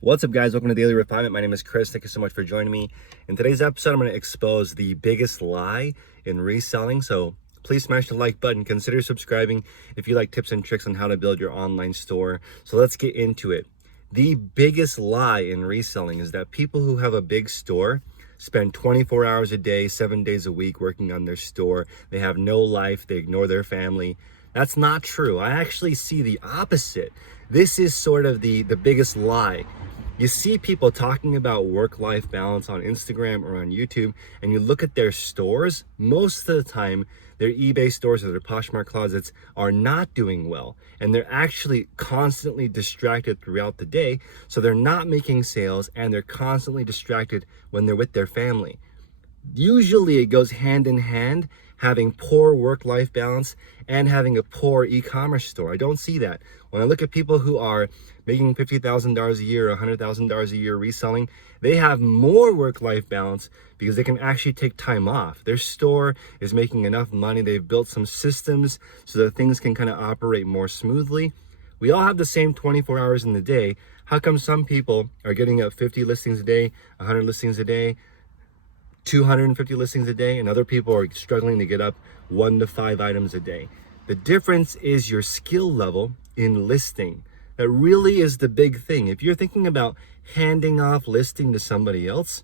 What's up, guys? Welcome to Daily Refinement. My name is Chris. Thank you so much for joining me. In today's episode, I'm going to expose the biggest lie in reselling. So please smash the like button. Consider subscribing if you like tips and tricks on how to build your online store. So let's get into it. The biggest lie in reselling is that people who have a big store spend 24 hours a day, 7 days a week working on their store. They have no life. They ignore their family. That's not true. I actually see the opposite. This is sort of the biggest lie. You see people talking about work-life balance on Instagram or on YouTube, and you look at their stores, most of the time, their eBay stores or their Poshmark closets are not doing well. And they're actually constantly distracted throughout the day, so they're not making sales, and they're constantly distracted when they're with their family. Usually it goes hand in hand, having poor work-life balance and having a poor e-commerce store. I don't see that. When I look at people who are making $50,000 a year, $100,000 a year reselling, they have more work-life balance because they can actually take time off. Their store is making enough money. They've built some systems so that things can kind of operate more smoothly. We all have the same 24 hours in the day. How come some people are getting up 50 listings a day, 100 listings a day, 250 listings a day, and other people are struggling to get up 1 to 5 items a day? The difference is your skill level in listing. That really is the big thing. If you're thinking about handing off listing to somebody else,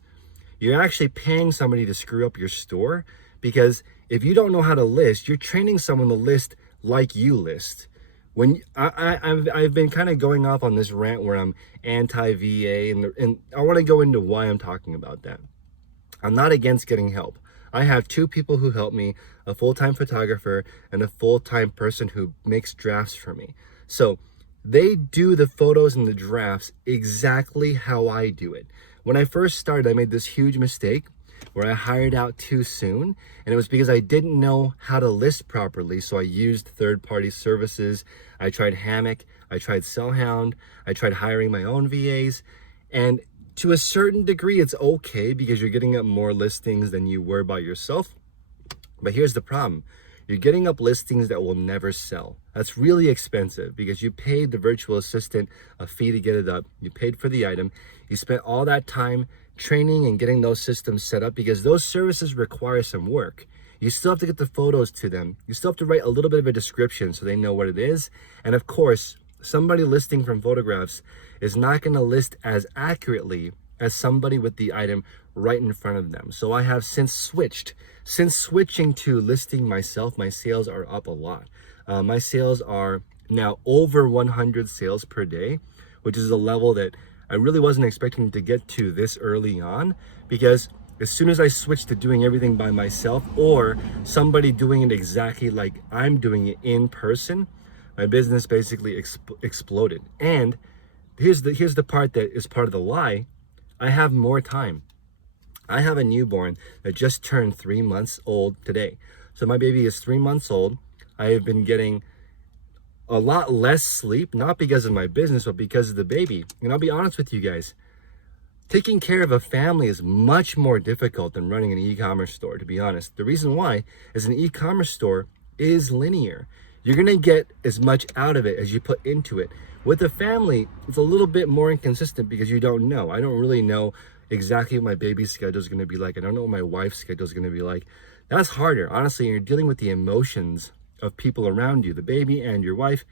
you're actually paying somebody to screw up your store, because if you don't know how to list, you're training someone to list like you list. When I've been kind of going off on this rant where I'm anti-VA, and I want to go into why I'm talking about that. I'm not against getting help. I have 2 people who help me, a full-time photographer and a full-time person who makes drafts for me. So they do the photos and the drafts exactly how I do it. When I first started, I made this huge mistake where I hired out too soon, and it was because I didn't know how to list properly. So I used third-party services. I tried Hammock, I tried Sellhound, I tried hiring my own VAs, and to a certain degree, it's okay because you're getting up more listings than you were by yourself. But here's the problem. You're getting up listings that will never sell. That's really expensive because you paid the virtual assistant a fee to get it up. You paid for the item. You spent all that time training and getting those systems set up because those services require some work. You still have to get the photos to them. You still have to write a little bit of a description so they know what it is. And of course, somebody listing from photographs is not going to list as accurately as somebody with the item right in front of them. So I have since switching to listing myself, my sales are up a lot. My sales are now over 100 sales per day, which is a level that I really wasn't expecting to get to this early on, because as soon as I switched to doing everything by myself or somebody doing it exactly like I'm doing it in person, my business basically exploded. And here's the part that is part of the lie. I have more time. I have a newborn that just turned 3 months old today. So my baby is 3 months old. I have been getting a lot less sleep, not because of my business, but because of the baby. And I'll be honest with you guys, taking care of a family is much more difficult than running an e-commerce store, to be honest. The reason why is an e-commerce store is linear. You're gonna get as much out of it as you put into it. With a family, it's a little bit more inconsistent because you don't know. I don't really know exactly what my baby's schedule is gonna be like. I don't know what my wife's schedule is gonna be like. That's harder. Honestly, you're dealing with the emotions of people around you, the baby and your wife.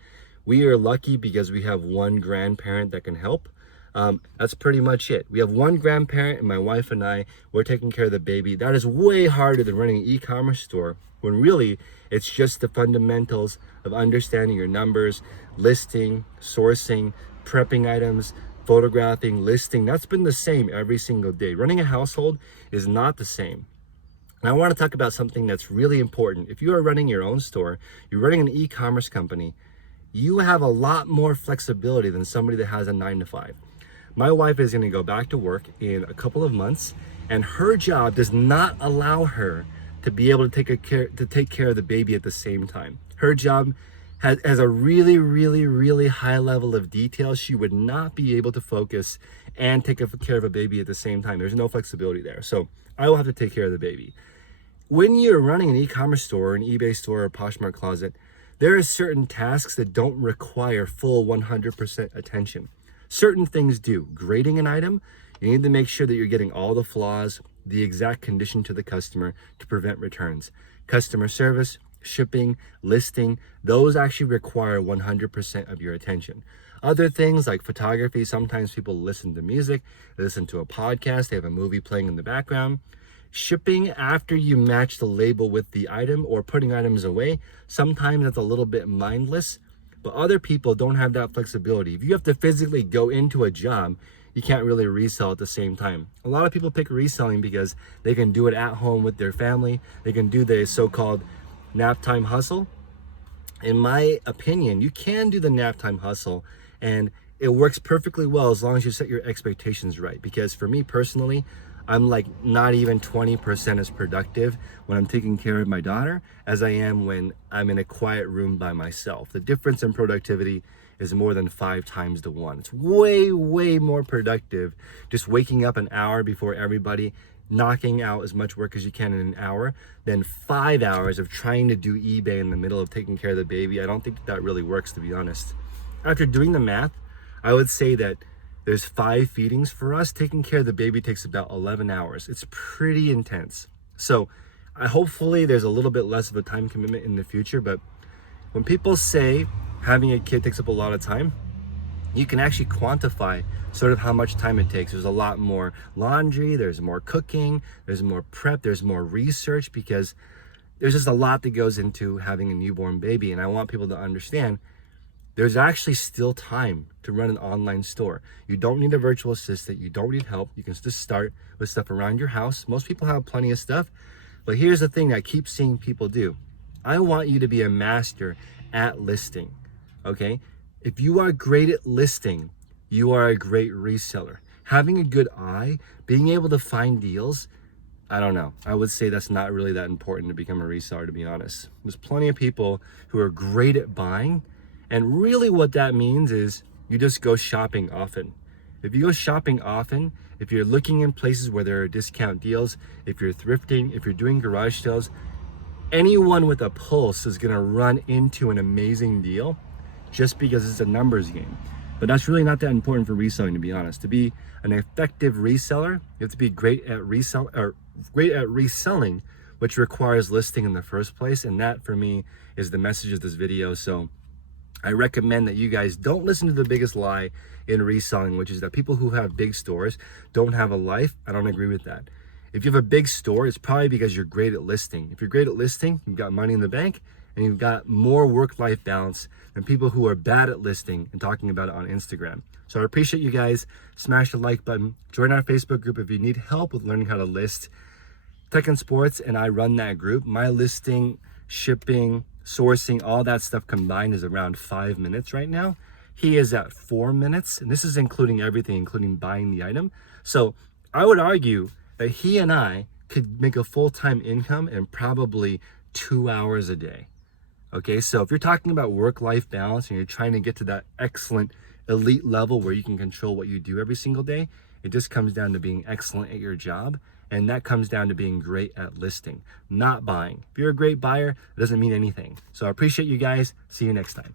We are lucky because we have one grandparent that can help. That's pretty much it. We have one grandparent, and my wife and I, we're taking care of the baby. That is way harder than running an e-commerce store, when really it's just the fundamentals of understanding your numbers, listing, sourcing, prepping items, photographing, listing. That's been the same every single day. Running a household is not the same. And I want to talk about something that's really important. If you are running your own store, you're running an e-commerce company, you have a lot more flexibility than somebody that has a 9 to 5. My wife is going to go back to work in a couple of months, and her job does not allow her to be able to take care of the baby at the same time. Her job has a really, really, really high level of detail. She would not be able to focus and take care of a baby at the same time. There's no flexibility there. So I will have to take care of the baby. When you're running an e-commerce store, an eBay store, or a Poshmark closet, there are certain tasks that don't require full 100% attention. certain things do. Grading an item, you need to make sure that you're getting all the flaws, the exact condition to the customer to prevent returns. Customer service, shipping, listing, those actually require 100% of your attention. Other things like photography, sometimes people listen to music, they listen to a podcast, they have a movie playing in the background. Shipping after you match the label with the item or putting items away, sometimes that's a little bit mindless, but other people don't have that flexibility. If you have to physically go into a job, you can't really resell at the same time. A lot of people pick reselling because they can do it at home with their family. They can do the so-called nap time hustle. In my opinion, you can do the nap time hustle and it works perfectly well as long as you set your expectations right. Because for me personally, I'm like not even 20% as productive when I'm taking care of my daughter as I am when I'm in a quiet room by myself. The difference in productivity is more than 5 times to 1. It's way, way more productive just waking up an hour before everybody, knocking out as much work as you can in an hour, than 5 hours of trying to do eBay in the middle of taking care of the baby. I don't think that really works, to be honest. After doing the math, I would say that there's 5 feedings for us. Taking care of the baby takes about 11 hours. It's pretty intense. So hopefully there's a little bit less of a time commitment in the future, but when people say having a kid takes up a lot of time, you can actually quantify sort of how much time it takes. There's a lot more laundry, there's more cooking, there's more prep, there's more research, because there's just a lot that goes into having a newborn baby. And I want people to understand there's actually still time to run an online store. You don't need a virtual assistant, you don't need help. You can just start with stuff around your house. Most people have plenty of stuff, but here's the thing I keep seeing people do. I want you to be a master at listing, okay? If you are great at listing, you are a great reseller. Having a good eye, being able to find deals, I don't know. I would say that's not really that important to become a reseller, to be honest. There's plenty of people who are great at buying, and really what that means is you just go shopping often. If you go shopping often, if you're looking in places where there are discount deals, if you're thrifting, if you're doing garage sales, anyone with a pulse is gonna run into an amazing deal just because it's a numbers game. But that's really not that important for reselling, to be honest. To be an effective reseller, you have to be great at reselling, which requires listing in the first place. And that for me is the message of this video. So I recommend that you guys don't listen to the biggest lie in reselling, which is that people who have big stores don't have a life. I don't agree with that. If you have a big store, it's probably because you're great at listing. If you're great at listing, you've got money in the bank and you've got more work-life balance than people who are bad at listing and talking about it on Instagram. So I appreciate you guys. Smash the like button. Join our Facebook group if you need help with learning how to list. Tech and Sports and I run that group. My listing, shipping, sourcing, all that stuff combined is around 5 minutes right now. He is at 4 minutes, and this is including everything, including buying the item. So I would argue that he and I could make a full-time income in probably 2 hours a day. Okay, so if you're talking about work-life balance and you're trying to get to that excellent elite level where you can control what you do every single day, it just comes down to being excellent at your job. And that comes down to being great at listing, not buying. If you're a great buyer, it doesn't mean anything. So I appreciate you guys. See you next time.